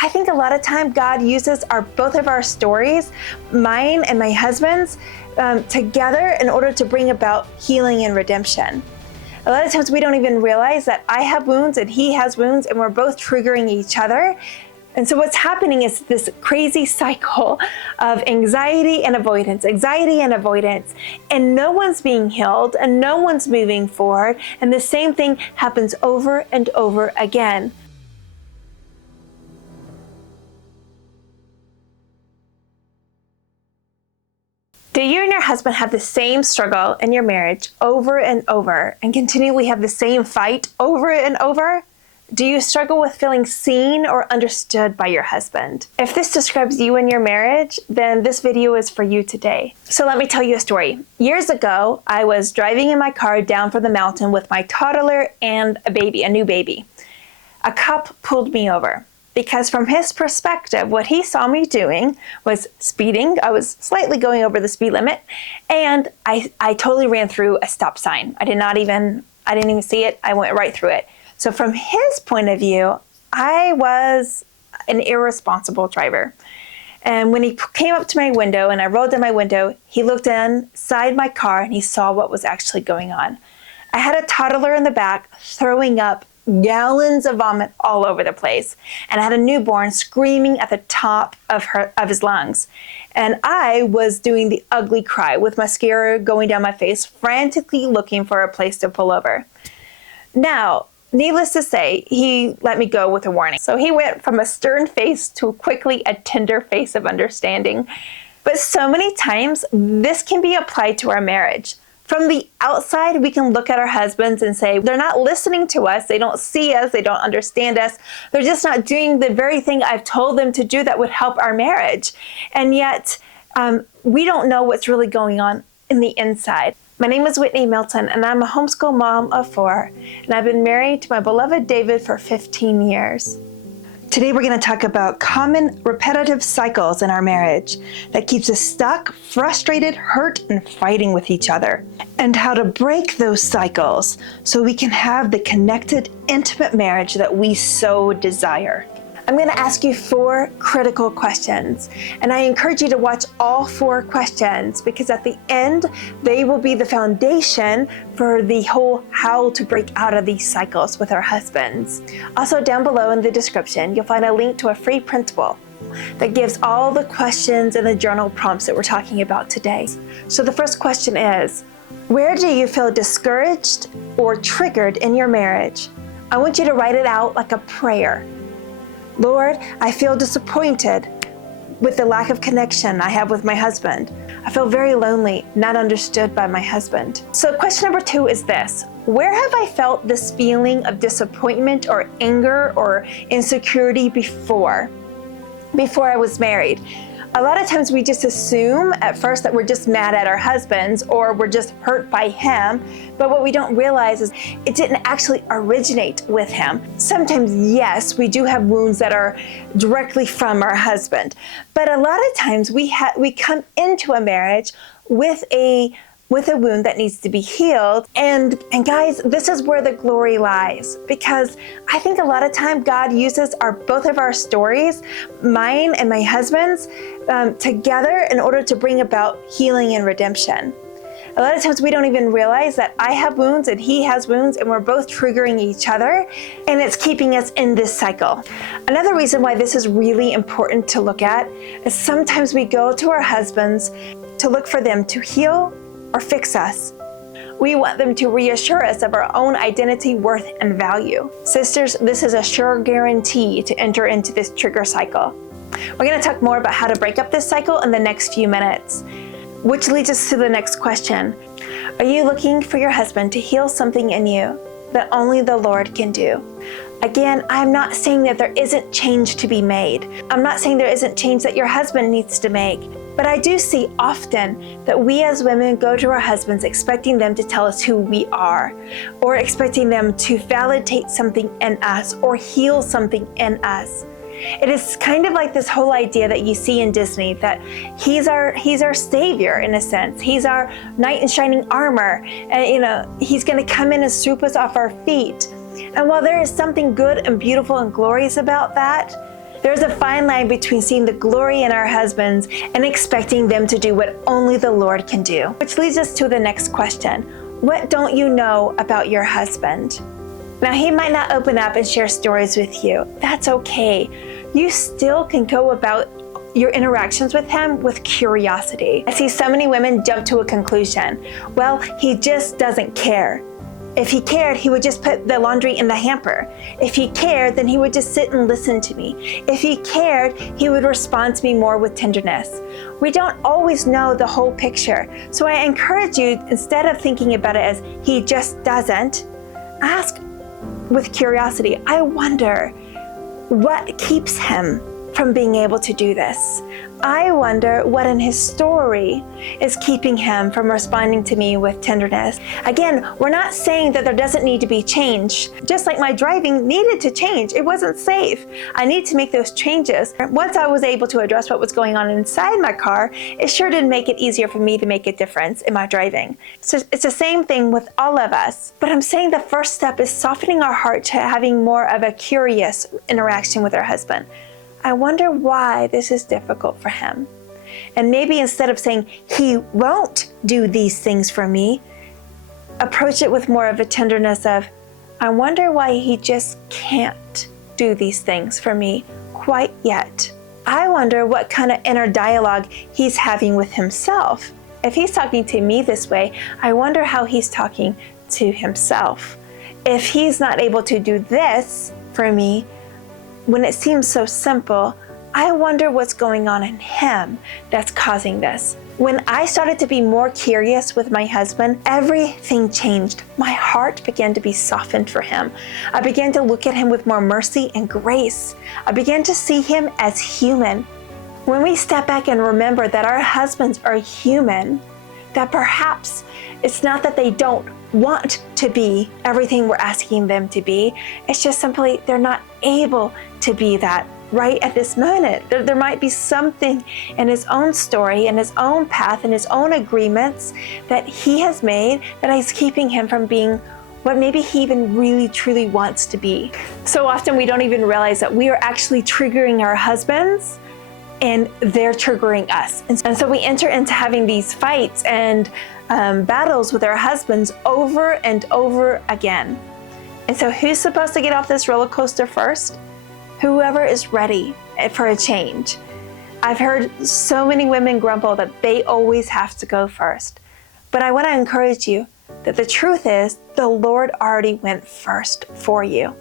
I think a lot of time God uses both of our stories, mine and my husband's, together in order to bring about healing and redemption. A lot of times we don't even realize that I have wounds and he has wounds and we're both triggering each other. And so what's happening is this crazy cycle of anxiety and avoidance, and no one's being healed and no one's moving forward. And the same thing happens over and over again. Do you and your husband have the same struggle in your marriage over and over and continually have the same fight over and over? Do you struggle with feeling seen or understood by your husband? If this describes you and your marriage, then this video is for you today. So let me tell you a story. Years ago, I was driving in my car down from the mountain with my toddler and a new baby. A cop pulled me over because from his perspective, what he saw me doing was speeding. I was slightly going over the speed limit, and I totally ran through a stop sign. I didn't even see it. I went right through it. So from his point of view, I was an irresponsible driver. And when he came up to my window and I rolled down my window, he looked inside my car and he saw what was actually going on. I had a toddler in the back throwing up gallons of vomit all over the place. And I had a newborn screaming at the top of his lungs. And I was doing the ugly cry with mascara going down my face, frantically looking for a place to pull over. Now, needless to say, he let me go with a warning. So he went from a stern face to quickly a tender face of understanding. But so many times, this can be applied to our marriage. From the outside, we can look at our husbands and say, they're not listening to us, they don't see us, they don't understand us, they're just not doing the very thing I've told them to do that would help our marriage. And yet, we don't know what's really going on in the inside. My name is Whitney Milton, and I'm a homeschool mom of 4, and I've been married to my beloved David for 15 years. Today we're going to talk about common repetitive cycles in our marriage that keeps us stuck, frustrated, hurt, and fighting with each other, and how to break those cycles so we can have the connected, intimate marriage that we so desire. I'm going to ask you 4 critical questions, and I encourage you to watch all 4 questions because at the end, they will be the foundation for the whole how to break out of these cycles with our husbands. Also, down below in the description, you'll find a link to a free printable that gives all the questions and the journal prompts that we're talking about today. So the first question is, where do you feel discouraged or triggered in your marriage? I want you to write it out like a prayer. Lord, I feel disappointed with the lack of connection I have with my husband. I feel very lonely, not understood by my husband. So question number 2 is this. Where have I felt this feeling of disappointment or anger or insecurity before I was married? A lot of times we just assume at first that we're just mad at our husbands or we're just hurt by him, but what we don't realize is it didn't actually originate with him. Sometimes, yes, we do have wounds that are directly from our husband, but a lot of times we come into a marriage with a wound that needs to be healed. And guys, this is where the glory lies, because I think a lot of time God uses both of our stories, mine and my husband's, together in order to bring about healing and redemption. A lot of times we don't even realize that I have wounds and he has wounds and we're both triggering each other, and it's keeping us in this cycle. Another reason why this is really important to look at is sometimes we go to our husbands to look for them to heal or fix us. We want them to reassure us of our own identity, worth, and value. Sisters, this is a sure guarantee to enter into this trigger cycle. We're going to talk more about how to break up this cycle in the next few minutes, which leads us to the next question. Are you looking for your husband to heal something in you that only the Lord can do? Again, I'm not saying that there isn't change to be made. I'm not saying there isn't change that your husband needs to make. But I do see often that we as women go to our husbands expecting them to tell us who we are, or expecting them to validate something in us or heal something in us. It is kind of like this whole idea that you see in Disney that he's our savior in a sense. He's our knight in shining armor, and he's going to come in and sweep us off our feet. And while there is something good and beautiful and glorious about that, There's a fine line between seeing the glory in our husbands and expecting them to do what only the Lord can do. Which leads us to the next question. What don't you know about your husband? Now, he might not open up and share stories with you. That's okay. You still can go about your interactions with him with curiosity. I see so many women jump to a conclusion. Well, he just doesn't care. If he cared, he would just put the laundry in the hamper. If he cared, then he would just sit and listen to me. If he cared, he would respond to me more with tenderness. We don't always know the whole picture. So I encourage you, instead of thinking about it as he just doesn't, ask with curiosity, I wonder what keeps him from being able to do this. I wonder what in his story is keeping him from responding to me with tenderness. Again, we're not saying that there doesn't need to be change. Just like my driving needed to change. It wasn't safe. I need to make those changes. Once I was able to address what was going on inside my car, it sure did make it easier for me to make a difference in my driving. So it's the same thing with all of us. But I'm saying the first step is softening our heart to having more of a curious interaction with our husband. I wonder why this is difficult for him. And maybe instead of saying, he won't do these things for me, approach it with more of a tenderness of, I wonder why he just can't do these things for me quite yet. I wonder what kind of inner dialogue he's having with himself. If he's talking to me this way, I wonder how he's talking to himself. If he's not able to do this for me, when it seems so simple, I wonder what's going on in him that's causing this. When I started to be more curious with my husband, everything changed. My heart began to be softened for him. I began to look at him with more mercy and grace. I began to see him as human. When we step back and remember that our husbands are human, that perhaps it's not that they don't want to be everything we're asking them to be. It's just simply they're not able to be that right at this moment. There might be something in his own story, in his own path, in his own agreements that he has made that is keeping him from being what maybe he even really truly wants to be. So often we don't even realize that we are actually triggering our husbands and they're triggering us. And so we enter into having these fights and battles with our husbands over and over again. And so who's supposed to get off this roller coaster first? Whoever is ready for a change. I've heard so many women grumble that they always have to go first. But I want to encourage you that the truth is the Lord already went first for you.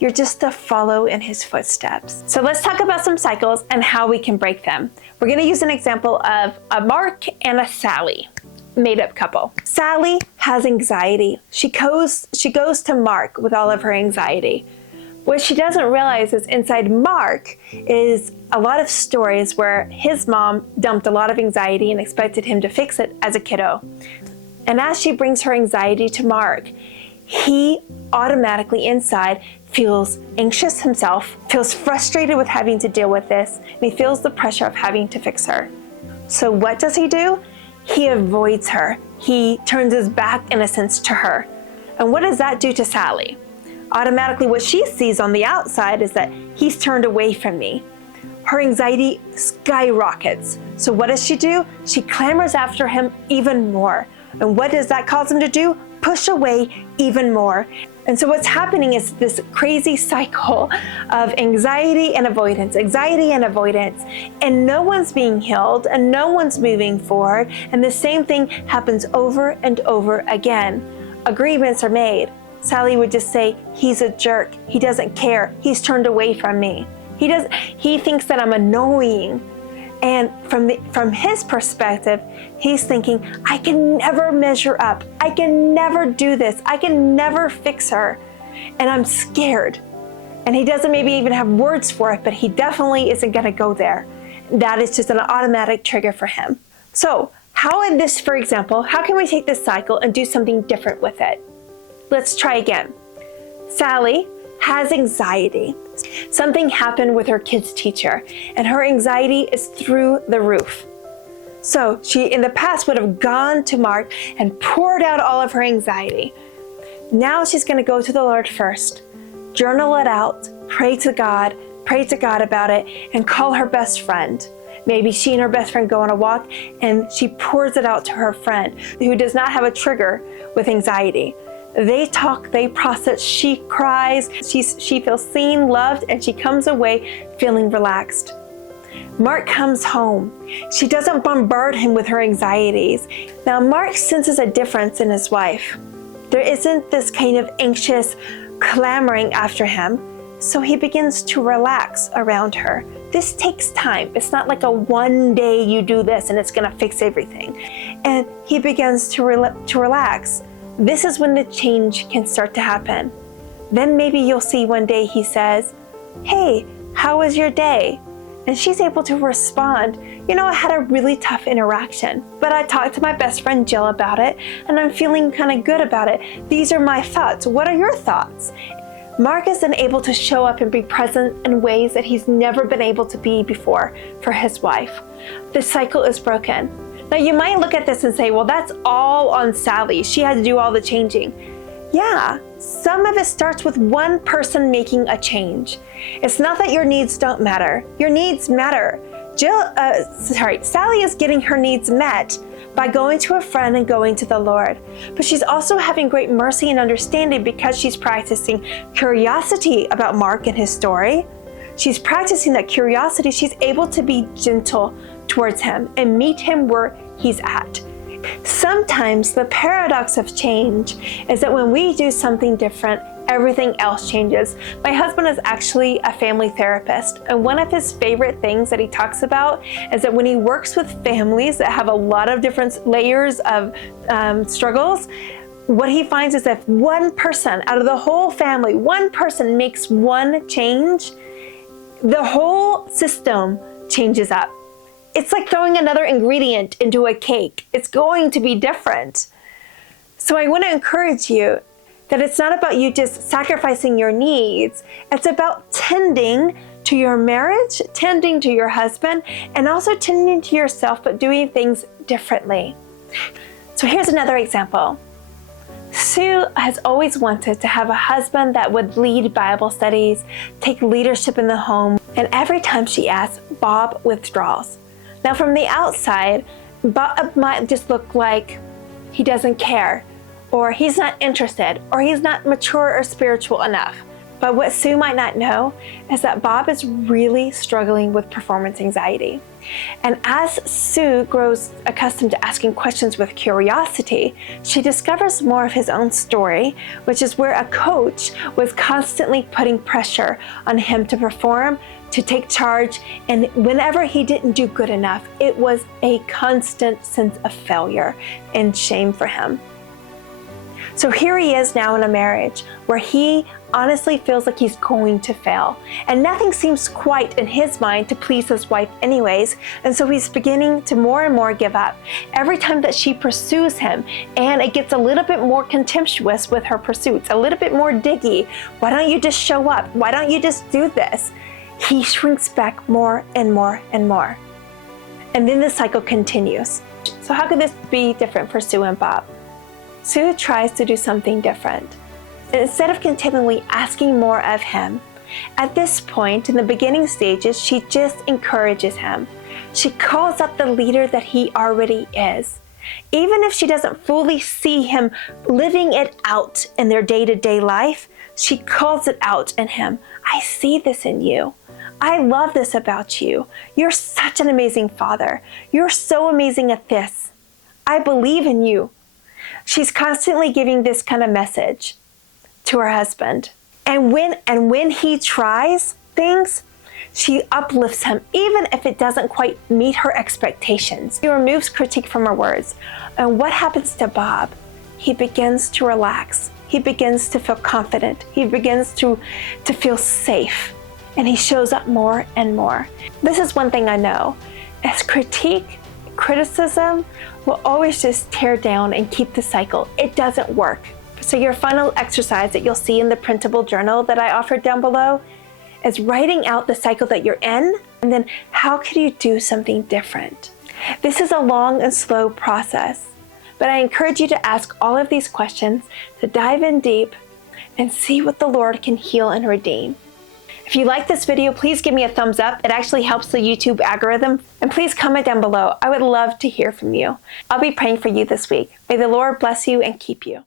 You're just to follow in his footsteps. So let's talk about some cycles and how we can break them. We're going to use an example of a Mark and a Sally, made-up couple. Sally has anxiety. She goes to Mark with all of her anxiety. What she doesn't realize is inside Mark is a lot of stories where his mom dumped a lot of anxiety and expected him to fix it as a kiddo. And as she brings her anxiety to Mark, he automatically inside feels anxious himself, feels frustrated with having to deal with this, and he feels the pressure of having to fix her. So what does he do? He avoids her. He turns his back, in a sense, to her. And what does that do to Sally? Automatically, what she sees on the outside is that he's turned away from me. Her anxiety skyrockets. So what does she do? She clamors after him even more. And what does that cause him to do? Push away even more. And so what's happening is this crazy cycle of anxiety and avoidance, and no one's being healed and no one's moving forward. And the same thing happens over and over again. Agreements are made. Sally would just say, he's a jerk. He doesn't care. He's turned away from me. He thinks that I'm annoying. And from his perspective, he's thinking, I can never measure up. I can never do this. I can never fix her. And I'm scared. And he doesn't maybe even have words for it, but he definitely isn't going to go there. That is just an automatic trigger for him. So how in this, for example, how can we take this cycle and do something different with it? Let's try again. Sally has anxiety. Something happened with her kids' teacher, and her anxiety is through the roof. So she, in the past, would have gone to Mark and poured out all of her anxiety. Now she's going to go to the Lord first, journal it out, pray to God, pray to God about it, and call her best friend. Maybe she and her best friend go on a walk and she pours it out to her friend who does not have a trigger with anxiety. They talk, they process, she cries, she feels seen, loved, and she comes away feeling relaxed. Mark comes home. She doesn't bombard him with her anxieties. Now, Mark senses a difference in his wife. There isn't this kind of anxious clamoring after him, so he begins to relax around her. This takes time. It's not like a one day you do this and it's gonna fix everything. And he begins to relax. This is when the change can start to happen. Then maybe you'll see one day he says, "Hey, how was your day?" And she's able to respond, "You know, I had a really tough interaction, but I talked to my best friend Jill about it, and I'm feeling kind of good about it. These are my thoughts. What are your thoughts?" Mark is then able to show up and be present in ways that he's never been able to be before for his wife. The cycle is broken. Now, you might look at this and say, well, that's all on Sally. She had to do all the changing. Yeah, some of it starts with one person making a change. It's not that your needs don't matter. Your needs matter. Sally is getting her needs met by going to a friend and going to the Lord. But she's also having great mercy and understanding because she's practicing curiosity about Mark and his story. She's practicing that curiosity. She's able to be gentle towards him and meet him where he's at. Sometimes the paradox of change is that when we do something different, everything else changes. My husband is actually a family therapist, and one of his favorite things that he talks about is that when he works with families that have a lot of different layers of struggles, what he finds is if one person out of the whole family, one person makes one change, the whole system changes up. It's like throwing another ingredient into a cake. It's going to be different. So I want to encourage you that it's not about you just sacrificing your needs. It's about tending to your marriage, tending to your husband, and also tending to yourself, but doing things differently. So here's another example. Sue has always wanted to have a husband that would lead Bible studies, take leadership in the home, and every time she asks, Bob withdraws. Now from the outside, Bob might just look like he doesn't care, or he's not interested, or he's not mature or spiritual enough. But what Sue might not know is that Bob is really struggling with performance anxiety. And as Sue grows accustomed to asking questions with curiosity, she discovers more of his own story, which is where a coach was constantly putting pressure on him to perform, to take charge, and whenever he didn't do good enough, it was a constant sense of failure and shame for him. So here he is now in a marriage where he honestly feels like he's going to fail, and nothing seems quite in his mind to please his wife anyways, and so he's beginning to more and more give up. Every time that she pursues him, and it gets a little bit more contemptuous with her pursuits, a little bit more diggy, why don't you just show up? Why don't you just do this? He shrinks back more and more and more. And then the cycle continues. So how could this be different for Sue and Bob? Sue tries to do something different. Instead of continually asking more of him, at this point in the beginning stages, she just encourages him. She calls up the leader that he already is. Even if she doesn't fully see him living it out in their day-to-day life, she calls it out in him. I see this in you. I love this about you. You're such an amazing father. You're so amazing at this. I believe in you. She's constantly giving this kind of message to her husband. And when he tries things, she uplifts him, even if it doesn't quite meet her expectations. She removes critique from her words. And what happens to Bob? He begins to relax. He begins to feel confident. He begins to feel safe. And he shows up more and more. This is one thing I know. As criticism will always just tear down and keep the cycle. It doesn't work. So your final exercise that you'll see in the printable journal that I offered down below is writing out the cycle that you're in, and then how could you do something different? This is a long and slow process, but I encourage you to ask all of these questions, to dive in deep and see what the Lord can heal and redeem. If you like this video, please give me a thumbs up. It actually helps the YouTube algorithm. And please comment down below. I would love to hear from you. I'll be praying for you this week. May the Lord bless you and keep you.